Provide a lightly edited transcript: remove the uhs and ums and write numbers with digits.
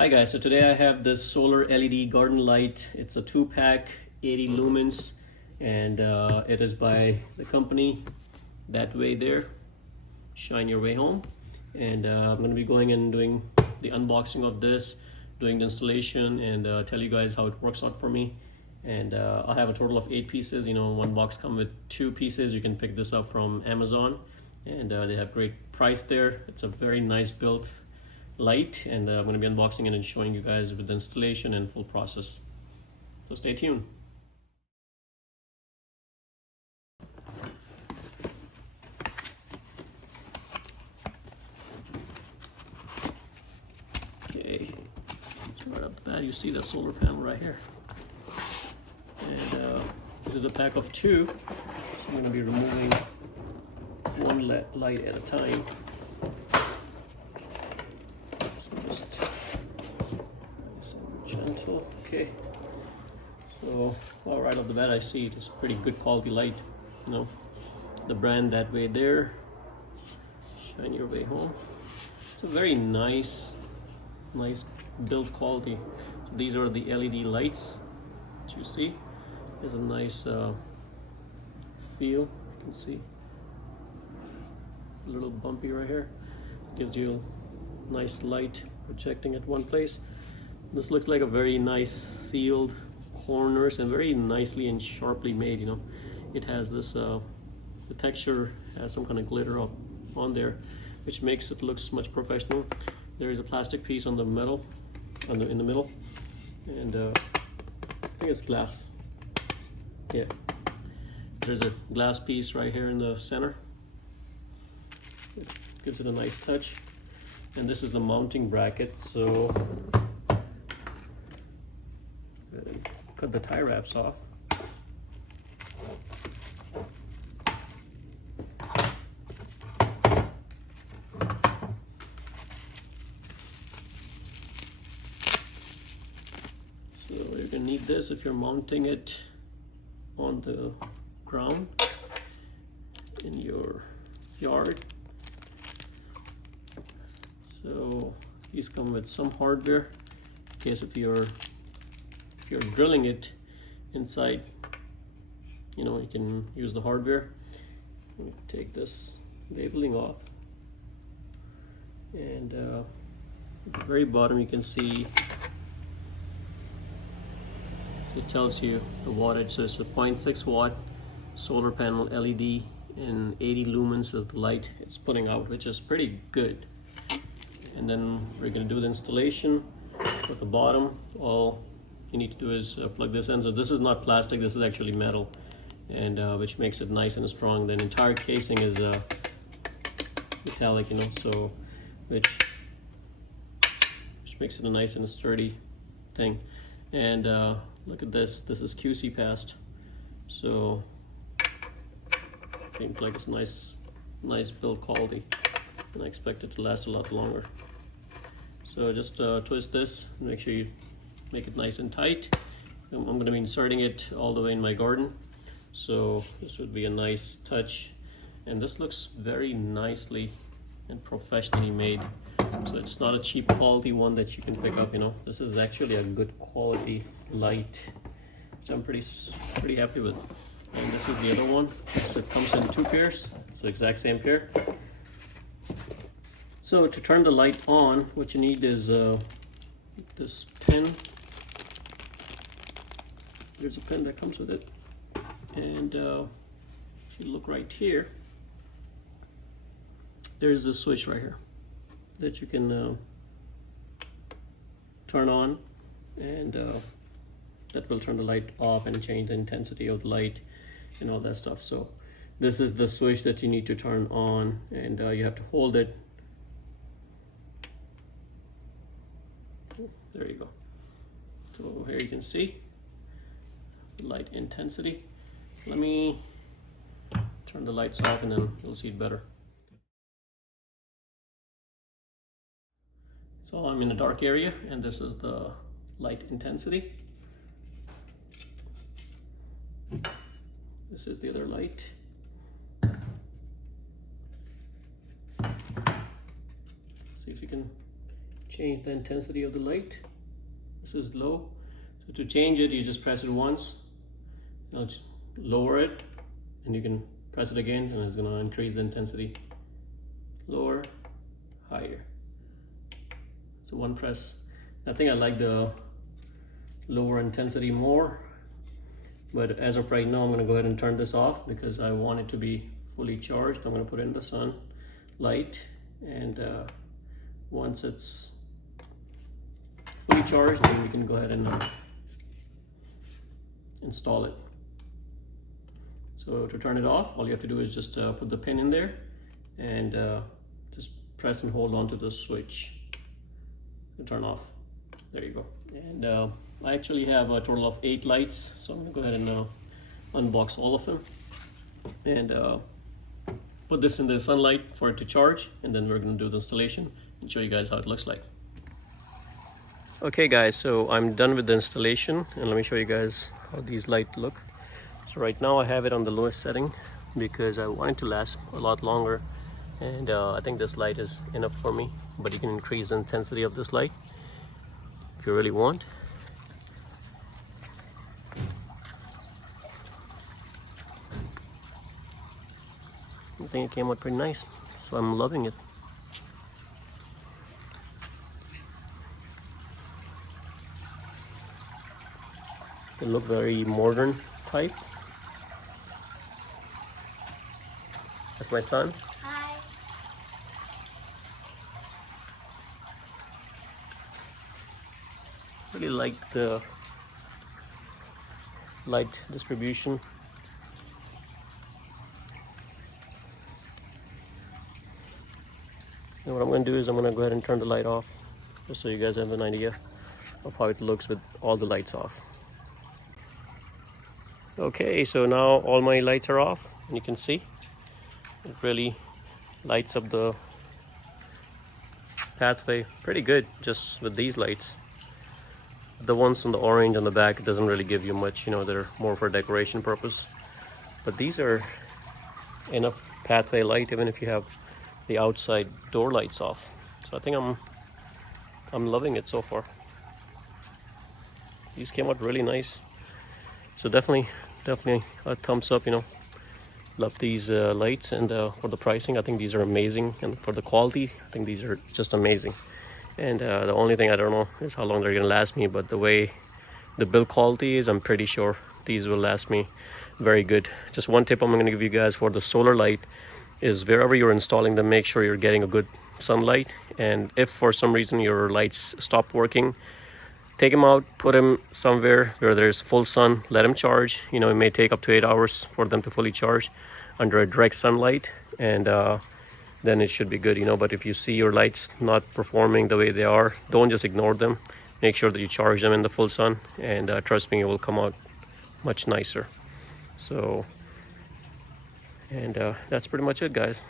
Hi guys, so today I have this solar LED garden light. It's a 2-pack, 80 lumens, and it is by the company Thatwaythere. Shine your way home. And I'm going to be going and doing the unboxing of this, doing the installation, and tell you guys how it works out for me. And I have a total of 8 pieces. You know, one box comes with 2 pieces. You can pick this up from Amazon, and they have great price there. It's a very nice built light, and I'm going to be unboxing it and showing you guys with the installation and full process. So stay tuned. Okay, so right up the bat you see the solar panel right here, and this is a pack of 2, so I'm going to be removing one light at a time. Gentle. Okay, so right off the bat I see it's a pretty good quality light. You know, the brand Thatwaythere, shine your way home. It's a very nice build quality. So these are the LED lights that you see. There's a nice feel. You can see a little bumpy right here. Gives you a nice light projecting at one place. This looks like a very nice sealed corners and very nicely and sharply made. You know, it has this the texture has some kind of glitter up on there, which makes it looks much professional. There is a plastic piece on the metal in the middle, and I think it's glass. Yeah, there's a glass piece right here in the center. It gives it a nice touch, and this is the mounting bracket. So cut the tie wraps off. So you're gonna need this if you're mounting it on the ground in your yard. So these come with some hardware in case if you're drilling it inside, you know, you can use the hardware. Let me take this labeling off, and at the very bottom you can see it tells you the wattage. So it's a 0.6 watt solar panel LED, and 80 lumens is the light it's putting out, which is pretty good. And then we're going to do the installation. At the bottom, all you need to do is plug this in. So this is not plastic, this is actually metal, and which makes it nice and strong. The entire casing is metallic, you know, so which makes it a nice and sturdy thing. And look at this. This is QC passed, so I think like it's nice build quality, and I expect it to last a lot longer. So just twist this, make sure you make it nice and tight. I'm going to be inserting it all the way in my garden, so this would be a nice touch. And this looks very nicely and professionally made, so it's not a cheap quality one that you can pick up. You know, this is actually a good quality light, which I'm pretty happy with. And this is the other one. So it comes in 2 pairs, so exact same pair. So to turn the light on, what you need is this pin. There's a pin that comes with it, and if you look right here, there's a switch right here that you can turn on, and that will turn the light off and change the intensity of the light and all that stuff. So this is the switch that you need to turn on, and you have to hold it. There you go. So here you can see the light intensity. Let me turn the lights off and then you'll see it better. So I'm in a dark area and this is the light intensity. This is the other light. See if you can change the intensity of the light. This is low. So to change it, you just press it once. Now lower it, and you can press it again, and it's gonna increase the intensity. Lower, higher. So one press. I think I like the lower intensity more, but as of right now, I'm gonna go ahead and turn this off because I want it to be fully charged. I'm gonna put it in the sun light, and once it's fully charged, then we can go ahead and install it. So to turn it off, all you have to do is just put the pin in there and just press and hold on to the switch to turn off. There you go. And I actually have a total of 8 lights, so I'm gonna go ahead and unbox all of them and put this in the sunlight for it to charge, and then we're gonna do the installation and show you guys how it looks like. Okay guys, so I'm done with the installation, and let me show you guys how these lights look. So right now I have it on the lowest setting because I want it to last a lot longer, and I think this light is enough for me, but you can increase the intensity of this light if you really want. I think it came out pretty nice, so I'm loving it. They look very modern type. That's my son. Hi. Really like the light distribution. And what I'm going to do is I'm going to go ahead and turn the light off, just so you guys have an idea of how it looks with all the lights off. Okay, so now all my lights are off, and you can see it really lights up the pathway pretty good just with these lights. The ones on the orange on the back, it doesn't really give you much, you know, they're more for decoration purpose. But these are enough pathway light even if you have the outside door lights off. So I think I'm loving it so far. These came out really nice. So definitely a thumbs up, you know. Love these lights, and for the pricing, I think these are amazing, and for the quality, I think these are just amazing. And the only thing I don't know is how long they're gonna last me, but the way the build quality is, I'm pretty sure these will last me very good. Just one tip I'm gonna give you guys for the solar light is wherever you're installing them, make sure you're getting a good sunlight. And if for some reason your lights stop working, take them out, put them somewhere where there's full sun, let them charge. You know, it may take up to 8 hours for them to fully charge under a direct sunlight, and then it should be good, you know. But if you see your lights not performing the way they are, don't just ignore them. Make sure that you charge them in the full sun, and trust me, it will come out much nicer. So, and that's pretty much it, guys.